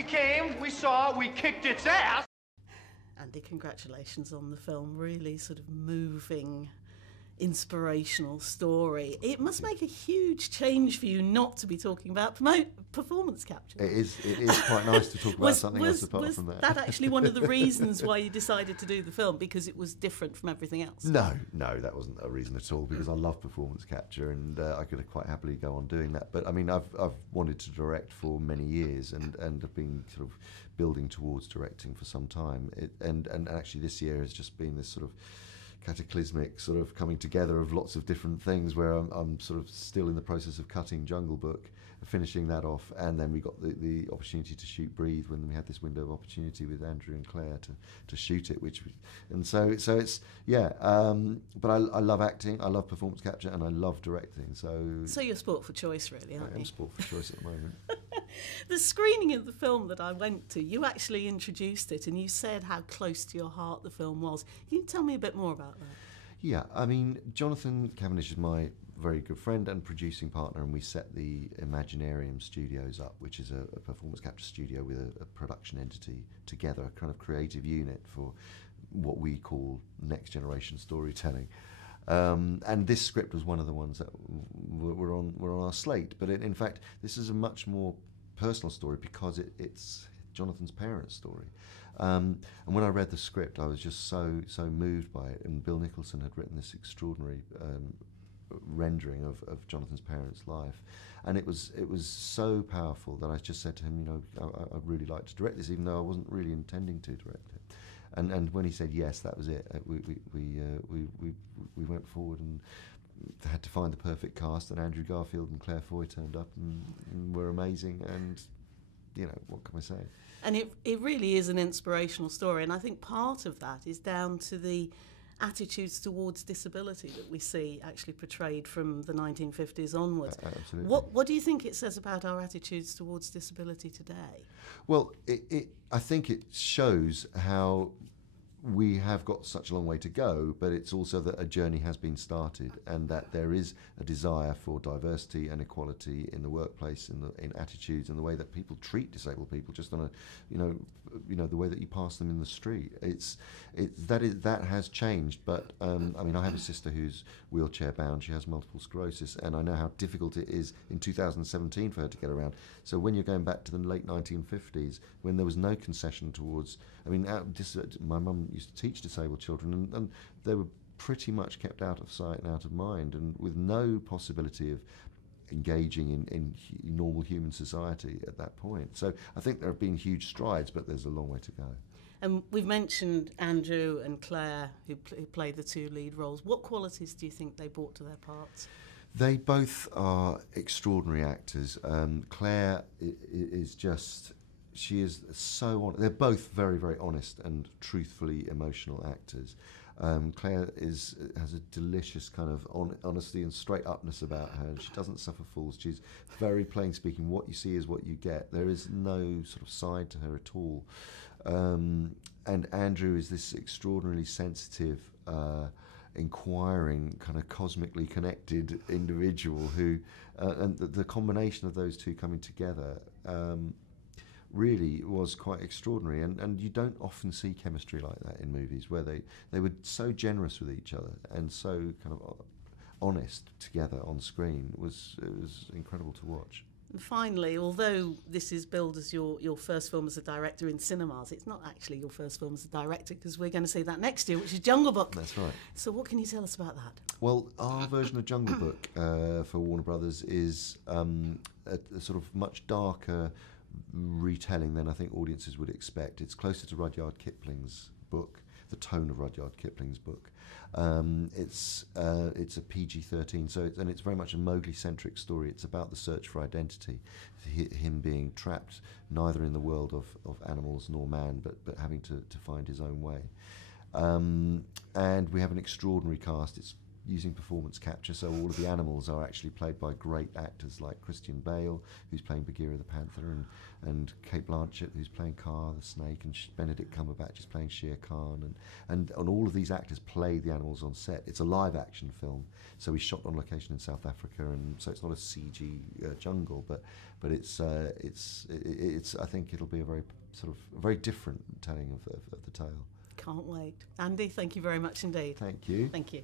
We came, we saw, we kicked its ass. Andy, congratulations on the film. Really sort of moving, inspirational story. It must make a huge change for you not to be talking about performance capture. It is quite nice to talk about something else apart from that. Was that actually one of the reasons why you decided to do the film, because it was different from everything else? No, that wasn't a reason at all, because I love performance capture and I could quite happily go on doing that. But I mean, I've wanted to direct for many years and have been sort of building towards directing for some time. And actually this year has just been this sort of cataclysmic sort of coming together of lots of different things, where I'm sort of still in the process of cutting Jungle Book, finishing that off, and then we got the opportunity to shoot Breathe when we had this window of opportunity with Andrew and Claire to shoot it, so it's but I love acting, I love performance capture, and I love directing. So you're sport for choice, really, aren't you? I am sport for choice at the moment. The screening of the film that I went to, you actually introduced it and you said how close to your heart the film was. Can you tell me a bit more about that? Yeah, I mean, Jonathan Cavendish is my very good friend and producing partner, and we set the Imaginarium Studios up, which is a performance capture studio with a production entity together, a kind of creative unit for what we call next generation storytelling. And this script was one of the ones that were on our slate. But in fact, this is a much more personal story because it's Jonathan's parents' story. And when I read the script, I was just so moved by it. And Bill Nicholson had written this extraordinary rendering of Jonathan's parents' life, and it was so powerful that I just said to him, you know, I'd really like to direct this, even though I wasn't really intending to direct it. And when he said yes, that was it. We went forward and had to find the perfect cast, and Andrew Garfield and Claire Foy turned up and were amazing. And you know, what can I say? And it really is an inspirational story, and I think part of that is down to the attitudes towards disability that we see actually portrayed from the 1950s onwards. Absolutely. What do you think it says about our attitudes towards disability today? Well, I think it shows how we have got such a long way to go, but it's also that a journey has been started, and that there is a desire for diversity and equality in the workplace, in attitudes, and the way that people treat disabled people, just on a, you know, the way that you pass them in the street. That has changed, but I mean, I have a sister who's wheelchair bound. She has multiple sclerosis, and I know how difficult it is in 2017 for her to get around. So when you're going back to the late 1950s, when there was no concession towards, I mean, my mum used to teach disabled children, and they were pretty much kept out of sight and out of mind, and with no possibility of engaging in normal human society at that point. So I think there have been huge strides, but there's a long way to go. And we've mentioned Andrew and Claire, who play the two lead roles. What qualities do you think they brought to their parts? They both are extraordinary actors. Claire is just... She is so on. They're both very, very honest and truthfully emotional actors. Claire has a delicious kind of honesty and straight upness about her, and she doesn't suffer fools. She's very plain speaking. What you see is what you get. There is no sort of side to her at all. And Andrew is this extraordinarily sensitive, inquiring, kind of cosmically connected individual who, and the combination of those two coming together really was quite extraordinary, and you don't often see chemistry like that in movies, where they were so generous with each other and so kind of honest together on screen. It was incredible to watch. And finally, although this is billed as your first film as a director in cinemas, it's not actually your first film as a director, because we're going to see that next year, which is Jungle Book. That's right. So what can you tell us about that? Well, our version of Jungle Book for Warner Brothers is a sort of much darker retelling than I think audiences would expect. It's closer to Rudyard Kipling's book, the tone of Rudyard Kipling's book. It's a PG-13, so it's very much a Mowgli-centric story. It's about the search for identity, him being trapped neither in the world of animals nor man, but having to find his own way. And we have an extraordinary cast. It's using performance capture, so all of the animals are actually played by great actors like Christian Bale, who's playing Bagheera the Panther, and Kate Blanchett, who's playing Kaa the Snake, and Benedict Cumberbatch is playing Shere Khan, and all of these actors play the animals on set. It's a live action film, so we shot on location in South Africa, and so it's not a CG jungle, but it's I think it'll be a very different telling of the tale. Can't wait. Andy, thank you very much indeed. Thank you. Thank you.